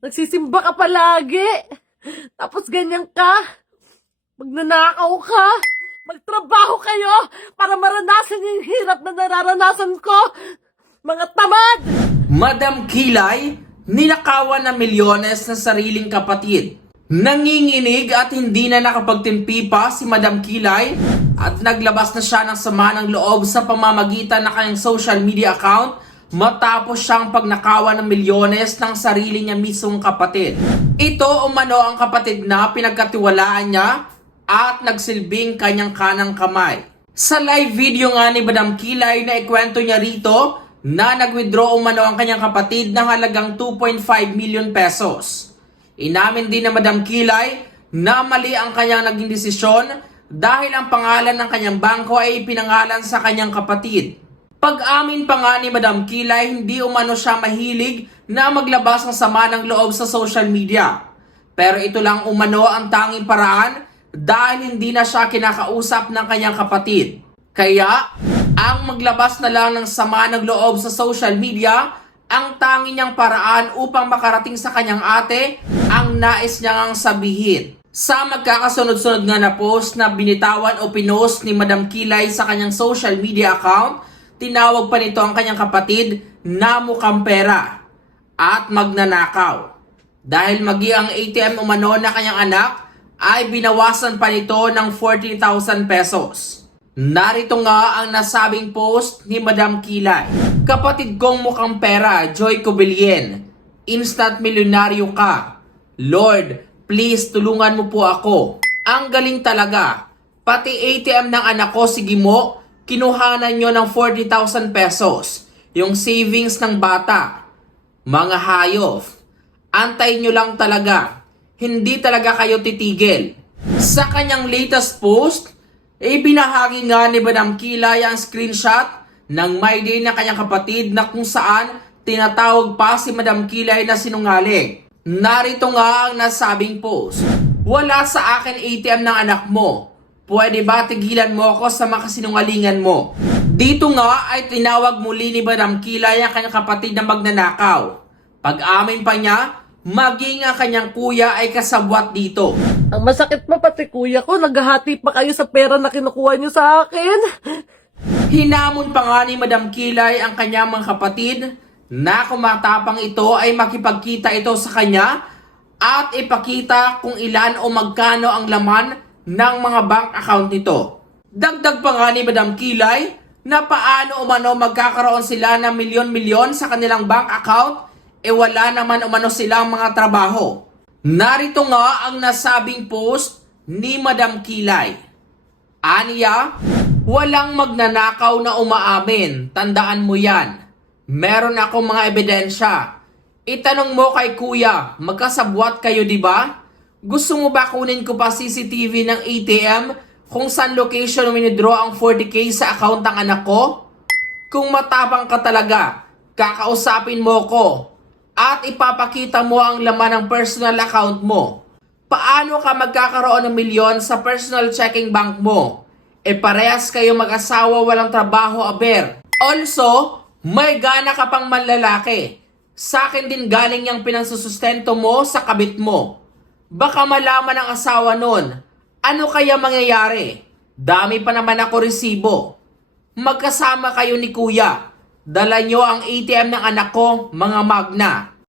Nagsisimba ka palagi. Tapos ganyan ka. Magnanakaw ka. Magtrabaho kayo para maranasan yung hirap na nararanasan ko. Mga tamad! Madam Kilay, ninakawan ng milyones na sariling kapatid. Nanginginig at hindi na nakapagtimpi pa si Madam Kilay at naglabas na siya ng sama ng loob sa pamamagitan ng kanyang social media account matapos siyang pagnakawan ng milyones ng sarili niya mismong kapatid. Ito umano ang kapatid na pinagkatiwalaan niya at nagsilbing kanyang kanang kamay. Sa live video nga ni Madam Kilay na ikwento niya rito na nag-withdraw umano ang kanyang kapatid ng halagang 2.5 million pesos. Inamin din na Madam Kilay na mali ang kanyang naging desisyon dahil ang pangalan ng kanyang bangko ay pinangalan sa kanyang kapatid. Pag-amin pa nga ni Madam Kilay, hindi umano siya mahilig na maglabas ng sama ng loob sa social media. Pero ito lang umano ang tanging paraan dahil hindi na siya kinakausap ng kanyang kapatid. Kaya, ang maglabas na lang ng sama ng loob sa social media ang tangi niyang paraan upang makarating sa kanyang ate ang nais niyang sabihin. Sa magkakasunod-sunod nga na post na binitawan o pinost ni Madam Kilay sa kanyang social media account, tinawag pa nito ang kanyang kapatid na mukhang pera at magnanakaw. Dahil magi ang ATM umano na kanyang anak, ay binawasan pa nito ng 40,000 pesos. Narito nga ang nasabing post ni Madam Kilay. Kapatid kong mukhang pera, Joy Cobilien. Instant milyonaryo ka. Lord, please tulungan mo po ako. Ang galing talaga. Pati ATM ng anak ko, sige mo, kinuhanan nyo ng 40,000 pesos. Yung savings ng bata. Mga hayop. Antay nyo lang talaga. Hindi talaga kayo titigil. Sa kanyang latest post, ibinahagi nga ni Madam Kilay ang screenshot ng my day ng kanyang kapatid na kung saan tinatawag pa si Madam Kilay na sinungaling. Narito nga ang nasabing post. Wala sa akin ATM ng anak mo. Pwede ba tigilan mo ako sa makasinungalingan mo? Dito nga ay tinawag muli ni Madam Kilay ang kanyang kapatid na magnanakaw. Pag-amin pa niya, maging ang kanyang kuya ay kasabwat dito. Ang masakit pa pati kuya ko, naghahati pa kayo sa pera na kinukuha niyo sa akin. Hinamon pa nga ni Madam Kilay ang kanyang mga kapatid na kumatapang ito ay makipagkita ito sa kanya at ipakita kung ilan o magkano ang laman ng mga bank account nito. Dagdag pa nga ni Madam Kilay na paano umano magkakaroon sila ng milyon-milyon sa kanilang bank account e wala naman umano silang mga trabaho. Narito nga ang nasabing post ni Madam Kilay. Aniya, walang magnanakaw na umaamin. Tandaan mo yan. Meron akong mga ebidensya. Itanong mo kay kuya, magkasabwat kayo di ba? Gusto mo ba kunin ko pa CCTV ng ATM kung saan location winidraw ang 40k sa account ng anak ko? Kung matapang ka talaga, kakausapin mo ko at ipapakita mo ang laman ng personal account mo. Paano ka magkakaroon ng milyon sa personal checking bank mo? E parehas kayo mag-asawa walang trabaho aber. Also, may gana ka pang manlalaki. Sa akin din galing yung pinansusustento mo sa kabit mo. Baka malaman ng asawa nun. Ano kaya mangyayari? Dami pa naman ako resibo. Magkasama kayo ni kuya. Dala nyo ang ATM ng anak ko, mga magna.